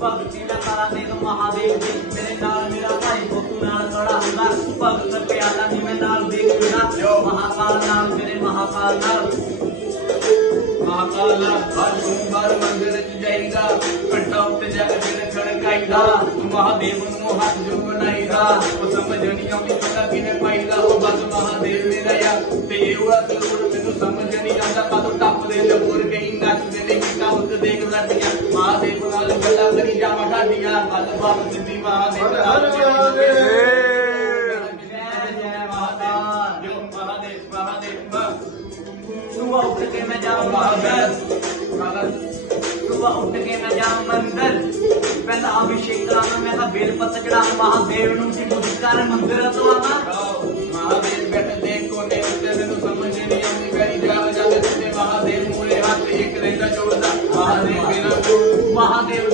ਭਗਤੀ ਦਾ ਕਰਾ ਦੇ ਦੋ ਮਹਾਦੇਵ ਜੀ ਮੇਰੇ ਨਾਲ ਮੇਰਾ ਭਾਈ ਬੋਤੂ ਨਾਲ ਖੜਾ ਹੁੰਦਾ ਭਗਤ ਪਿਆਲਾ ਜੀ ਮੈਂ ਨਾਲ ਦੇਖ ਜਿਹੜਾ ਮਹਾਕਾਲ ਨਾਲ ਮੇਰੇ ਮਹਾਕਾਲ ਨਾਲ ਮਹਾਕਾਲ ਹਰ ਸੋਮਵਾਰ ਮੰਦਿਰ ਚ ਜਾਈਦਾ ਘੰਟਾ ਉੱਤੇ ਜਾ ਕੇ ਦਿਨ ਖੜਕਾਈਦਾ ਮਹਾਦੇਵ ਨੂੰ ਹੱਥ ਜੋ ਬਣਾਈਦਾ ਉਹ ਸਮਝ ਨਹੀਂ ਆਉਂਦੀ ਪਤਾ ਕਿਨੇ ਪਾਈਦਾ ਉਹ ਬਸ ਮਹਾਦੇਵ ਮੇਰਾ ਆ ਤੇ ਇਹ ਉਹ ਜ਼ਰੂਰ ਮੈਨੂੰ ਸਮਝ ਨਹੀਂ ਆਉਂਦਾ ਕਰੀ ਜਾਵਾਂ ਢਾਡੀਆਂ ਗੱਲ ਬਾਤ ਸਿੱਧੀ ਮਹਾਦੇਵ ਨਾਲ ਜੈ ਜੈ ਮਹਾਕਾਲ ਜੋ ਮਹਾਦੇਵ ਮਹਾਦੇਵ ਸੁਬਹ ਉੱਠ ਕੇ ਮੈਂ ਜਾਵਾਂ ਮੰਦਰ ਸੁਬਹ ਉੱਠ ਕੇ ਮੈਂ ਜਾਵਾਂ ਮੰਦਰ ਪਹਿਲਾਂ ਅਭਿਸ਼ੇਕ ਕਰਾਉਣਾ ਮੈਂ ਤਾਂ ਬੇਲ ਪੱਤ ਚੜਾਉਣਾ ਮਹਾਦੇਵ ਨੂੰ ਜੀ ਮੁਦਕਾਰ ਮੰਦਰ ਤੋਂ ਆਵਾਂ ਮਹਾਦੇਵ ਬੈਠ ਦੇ ਕੋਨੇ ਉੱਤੇ ਮੈਨੂੰ ਸਮਝ ਨਹੀਂ ਆਉਂਦੀ ਮੇਰੀ ਜਾਗ ਜਾਂਦੇ ਤੇ ਮਹਾਦੇਵ ਮੂਲੇ ਹੱਥ ਇੱਕ ਰਹਿੰਦਾ ਜੋੜਦਾ ਮਹਾਦੇਵ ਮੇਰਾ ਮਹਾਦੇਵ